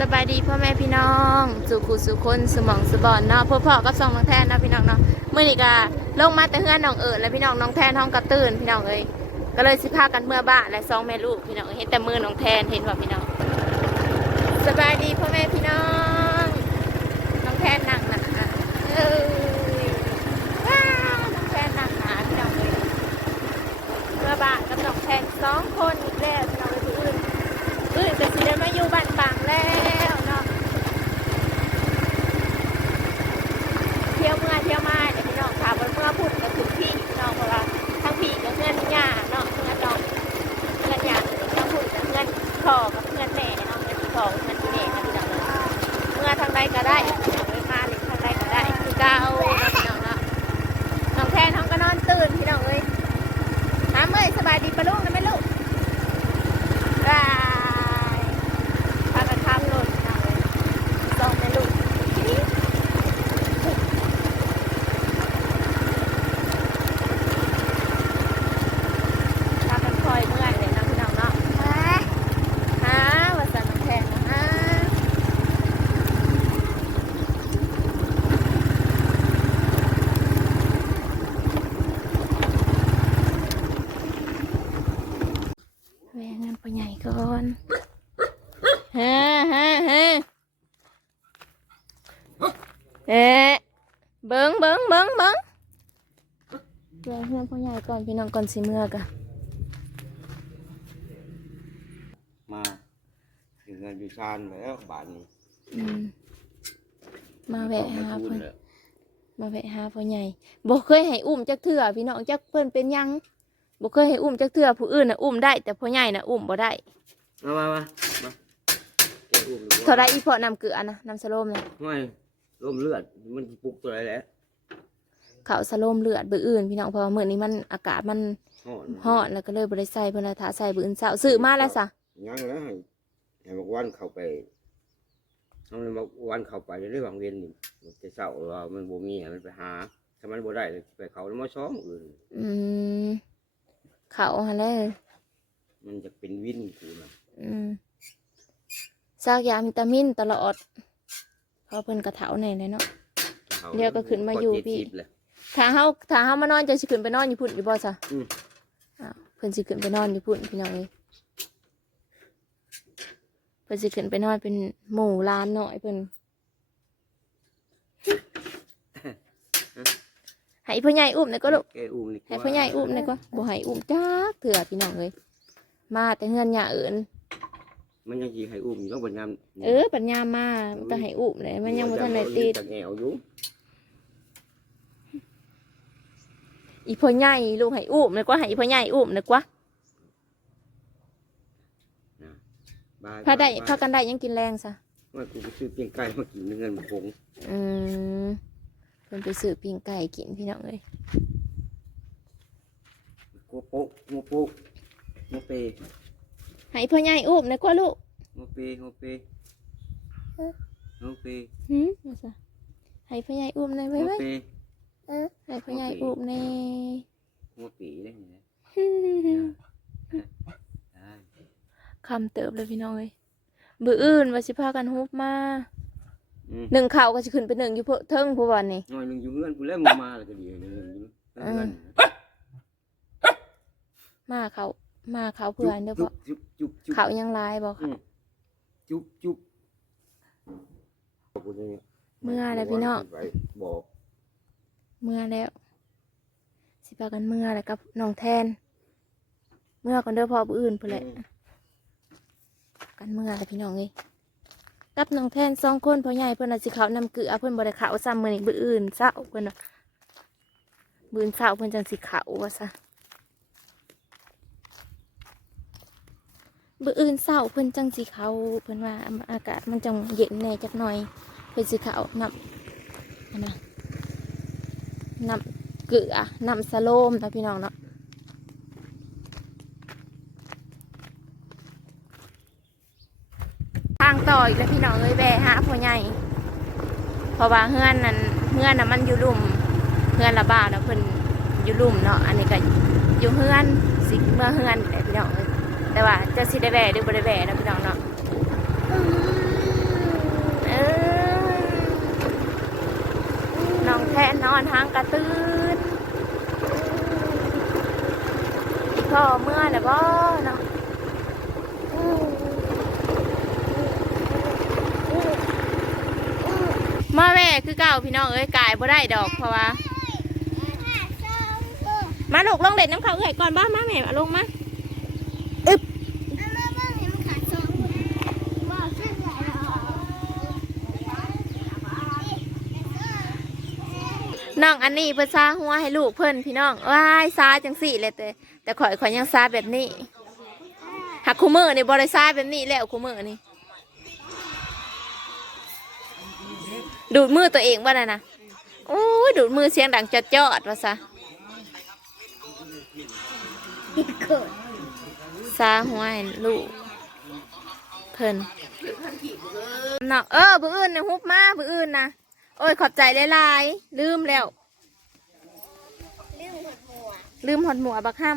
สบายดีพ่อแม่พี่น้อง สุขุสุคนสมองสบอนเนาะพ่อพ่อกับสองน้องแทนเนาะพี่น้องเนาะเมื่อนี้ก็ลงมาแต่เฮือนน้องเอิญและพี่น้องน้องแทนห้องกระตื่นพี่น้องเอ้ยก็เลยสิพากันเมื่อบ้านและสองแม่ลูกพี่น้องเห็นแต่มือน้องแทนเห็นว่าพี่น้องสบายดีพ่อแม่พี่น้อง น้องแทนนั่งนะเอ้ยว้าวน้องแทนนั่งหาพี่น้องเอ้ยเมื่อบ้านกับน้องแทนสองคนอีกแล้วพี่น้องเอ้ยอื่นอื่นก็สิได้มาอยู่บ้านปังแล้วเนาะเที่ยวเมื่อเที่ยวมาเดี๋ยวพี่น้องค่ะบนเมื่อพูดกับถึงพี่พี่น้องเพราะว่าทั้งพี่กับเพื่อนย่าเนาะเพื่อนน้องเพื่อนย่าทั้งพูดกับเพื่อนพ่อกับเพื่อนแม่เนาะเพื่อนพี่พ่อกับเพื่อนพี่แม่นะพี่น้องเนาะเมื่อทางใดก็ได้เมื่อมาหรือทางใดก็ได้คือเก้าเนาะพี่น้องเนาะน้องแทนท้องก็นอนตื่นพี่น้องเอ้ยหาเมื่อยสบายดีปะลูกนะแม่ลูก บายพากันข้ามรถเอาเลยส่งไปลูกพากันคอยเมื่อยเลยนะพี่น้องเนาะฮะว่าสันน้ำแข็งนะฮะแหวงเงินไปให ญ่ก่อนฮะฮะฮะเอ๊ะเบิ้งเบิ้งเบิ้งเบิ้งแหวงเงินไปใหญ่ก่อนพี่น้องก่อนสิเมื่อกะมาถึงงานอยู่ชานแล้วบาทนี้อืมมาแวะหาพูเพิ่ดนเลยมาแวะหาพ่อใหญ่บ่เคยให้อุ้มจักเทื่อพี่น้องจักเพิ่นเป็นหยังบ่เคยให้อุ้มจักเทื่อผู้อื่นน่ะอุ้มได้แต่พ่อใหญ่น่ะอุ้มบ่ได้ มามามามาแกอุ้มหรือว่เท่าไรอีพอน้ำเกลือนะน้ำสโลมน่ะห้อยร่มเลือด มันปลุกตัวอะไรแหละเขาสโลมเลือดเบื้ออื่น พี่น้องเพราะว่ามื้อนี้มันอากาศมันห่อนฮ้อนแล้วก็เลยบ่ได้ใส่เพิ่นละถ้าใส่เบื้ออื่นเช้าซื้อมาแล้วซะยังแล้วให้ให้บอกวันเข้าไปเอาเลยบอกวันเข้าไปจะได้วางเวียนนี่มันจะเศร้าว่ามันบ่มีอะมันไปหาถ้ามันบ่ได้เลยไปเขาแล้วมาซ้อมอื่น อืมเขาหั่นแหละมันจะเป็นวินกูนะ อืมซากยาวิตามินตลอดเพราะเพิ่นกระเถาแน่เลยเนาะขาเดี๋ยวก็ขึ้นมาอยู่พี่จ็ดสิบเลยถ้าเฮาถ้าเฮามานอนจะสิขึ้นไปนอนอยู่พุ่นอยู่บ่ซะอืม อ้าวเพิ่นสิขึ้นไปนอนอยู่พุ่นพี่น้องเอ้ยเพิ่นสิขึ้นไปนอนเป็นหมู่ล้านน้อยเพิ่นให้พ่อใหญ่อุ้มหน่อยก็ลูก แกอุ้มนี่ให้พ่อใหญ่อุ้มหน่อยก็บ่ให้อุ้มจักเถื่อพี่น้องเอ้ยมาแต่เฮือนหญ้าเอิญ มันยังสิให้อุ้มอยู่ต้องบนน้ำเออปัญญามามันก็ให้อุ้มเลยมันยังบ่ทันได้ติดจากแนวอยู่อีพ่อใหญ่ลูกให้อุ้มหน่อยก็ให้อีพ่อใหญ่อุ้มหน่อยกว่าบ้พาได้บ้พากันได้ยังกินแรงซะว่ากูไปซื้อเพียงไก่มากินเงินมาคงอืมเพิ่นไปซื้อปิ้งไก่กินพี่น้องเอ้ยกัวโป๊ะงัวโป๊ะงัวเป ให้พ่อใหญ่อุ้มหน่อยกว่าลูกงัวเปงัวเปเอ๊ะงัวเปหืมว่าซะให้พ่อใหญ่อุ้มหน่อยไว้งัวไว้เปให้พ่อใหญ่อุ้มแน่งัวปีได้ไงได้คำเติบเลยพี่น้องเอ้ยบื้ออื่นว่าสิพากันฮุบมาอืมหนึ่งเข่าวก็สิขึ้นไปหนึ่งอยู่เพิ่นเทิงผู้วันนี่หน่อยหนึ่งอยู่เงินกูแล้วมึงมาแล้วก็ดีเลยเงินมาเขา มาเขาเพื่อนเด้อจุ๊พ่อบจุ๊บจุ๊บจุ๊บเขายังลายบ่อืค่ะมจุ๊บจุ๊บเมื่อแล้วพี่น้องบอกเมื่อแล้ว สิพากันเมื่อแล้วกับน้องแทน เมื่อกันเด้อพ่อผู้อื่นเพื่นแหละกันเมื่อแล้วพี่น้องเอ้ยกับน้องแทนสองคนพ่อใหญ่เพิ่นน่ะสิเขานำเกลือเพิ่นบ่ได้เขาซ้ำมื้อนี้บื้ออื่นเช้าเพิ่นน่ะบื้ออื่นเช้าเพิ่นจังสิเขาว่าซะ บื้ออื่นเช้าเพิ่นจังสิเขาเพิ่นว่าอากาศมันจังเย็นแน่จักหน่อย เพิ่นสิเขานำนะนำเกลือนำสโลมนะพี่น้องเนาะทางต่ออีกแล้วพี่น้องเอ้ยแบะหาพ่อใหญ่เพราะว่าเฮือนนั้นเฮือนน่ะมันอยู่ลุ่มเฮือนละบ้าวนะเพิ่นอยู่ลุ่มเนาะอันนี้ก็อยู่เฮือนสิเมื่อเฮือนแหละพี่น้องเอ้ย แต่ว่าจะสิได้แหวหรือได้แหวนะพี่น้องเนาะน้องแทนนอนหางกระตื้นพ่อเมื่อแล้วบ่เนาะมาแม่คือเก่าพี่น้องเอ้ยกายบ่ได้ดอกเพราะว่า มาลูกลงเด็ดน้ำเขาเอื่ยก่อนบ้ามาแม่ลงมา น้องอันนี้เพื่อซาหัวให้ลูกเพิ่นพี่น้องว้ายซาจังสี่เลยแต่แต่ข่อยข่อยยังซาแบบนี้หักคูมือนี่บริซาแบบนี้แล้วคูมือนี่ดูดมือตัวเองว่าน่ะนะโอ้ยดูดมือเสียงดังจอดจอดว่าซะซาหัวให้ลูกเพิ่นเนาะเออผู้อื่นนะฮุบมาผู้อื่นนะ โอ้ยขอบใจหลายๆลืมแล้ว ลืมหอดหมัวบักห้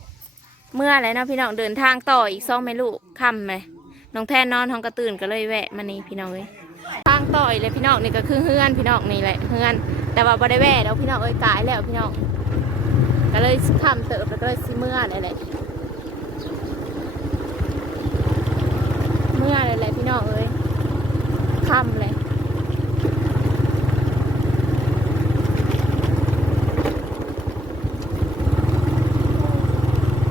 ำเมื่อไรเนาะพี่น้องเดินทางต่ออีกสองไม่ลูกค่ำเลยน้องแทนนอนห้องกระตื่นก็เลยแวะมานี่พี่น้องเลยทางต่ออีกเลยพี่น้องนี่ก็คือเฮือนพี่น้องนี่แหละเฮือน แต่ว่าบ่ได้แวะแล้วพี่น้องเอ้ยกายแล้วพี่น้องก็เลยค่ำเติบแล้วก็เลยสิเมื่อเลยแหละเมื่อไรเลยพี่น้องเอ้ยค่ำเลย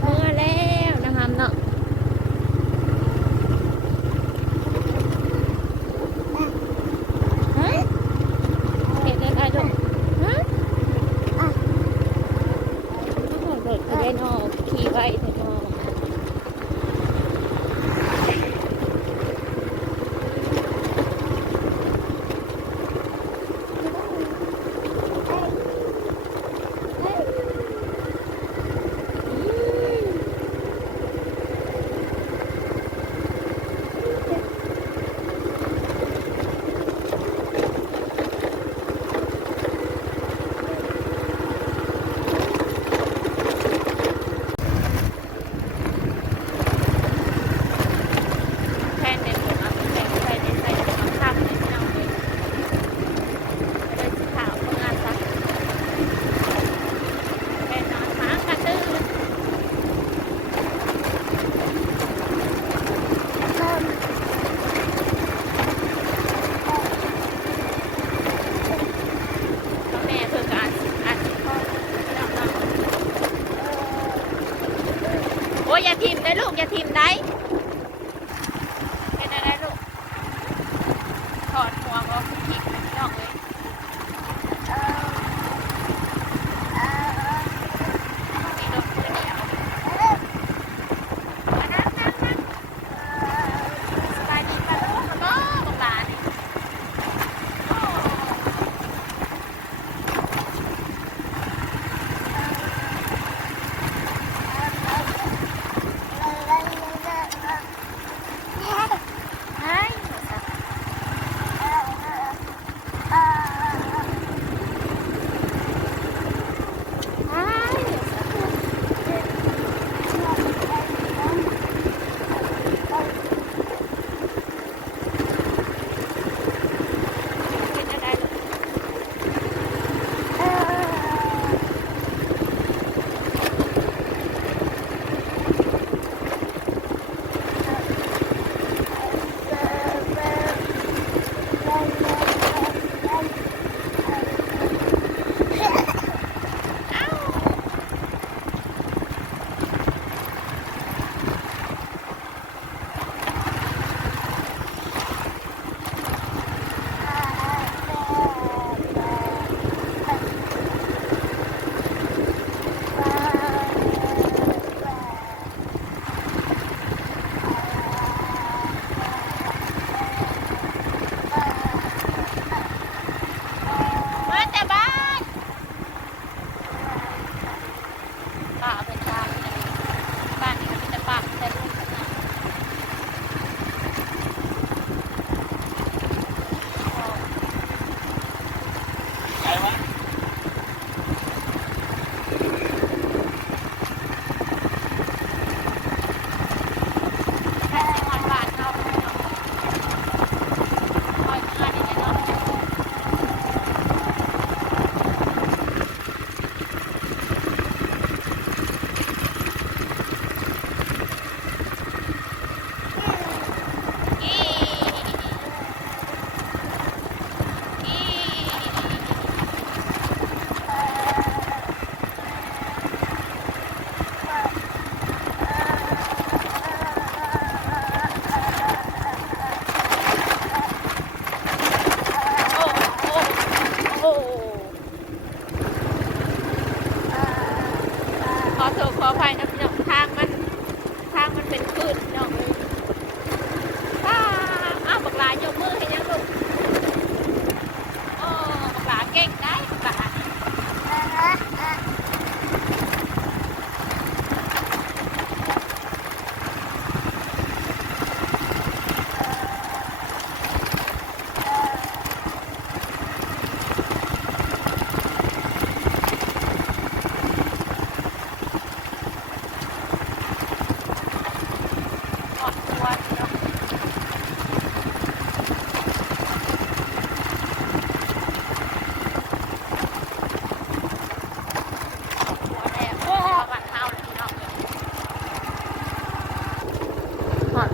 เมื่อแล้วนะคะเนาะฮะเห็นอะไรลูกฮะอะเด็กจะได้นอกขี่ไว้แต่นอก แค่ในหมวกเอาแค่ใส่ในใส่ในของทำในที่เราเลยเลยสีขาวของงานซะแค่นอนหางกระตือพ่อแม่เพิ่งอ่านอ่านสิพ่อพี่น้องเนาะโอ้ยอย่า จะทิมได้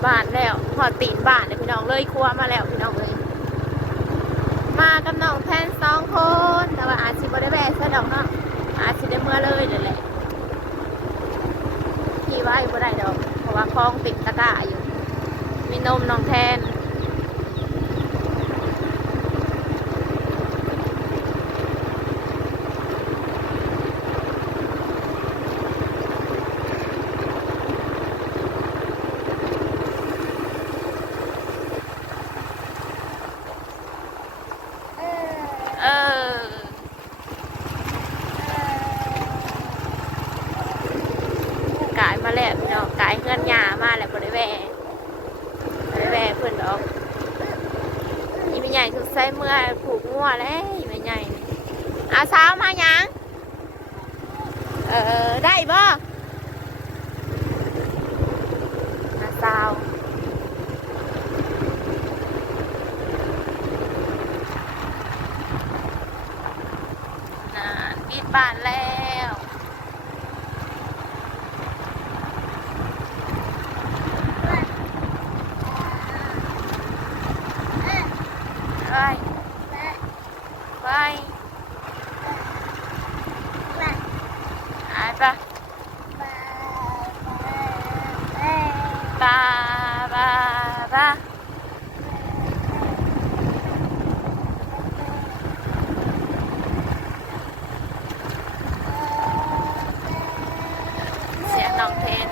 บานแล้วหอดตีนบานเลยพี่น้องเลยครัวมาแล้วพี่น้องเลยมากับน้องแทนสองคน แต่ว่าอาชีพได้แบกซะดอกเนาะอาชีพได้เมื่อเลยเลยแหละพี่ไว้บ่ได้ดอก เพราะว่าคลองติดตะกร้าอยู่ มีนมน้องแทน วแล้วไม่ใหญ่เอาสาวมายังเออได้บ่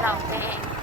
浪费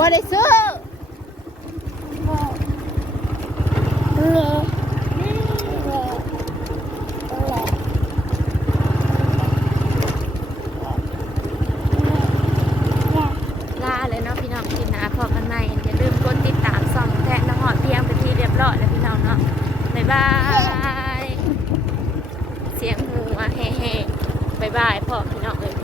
暴れそう。う。うわ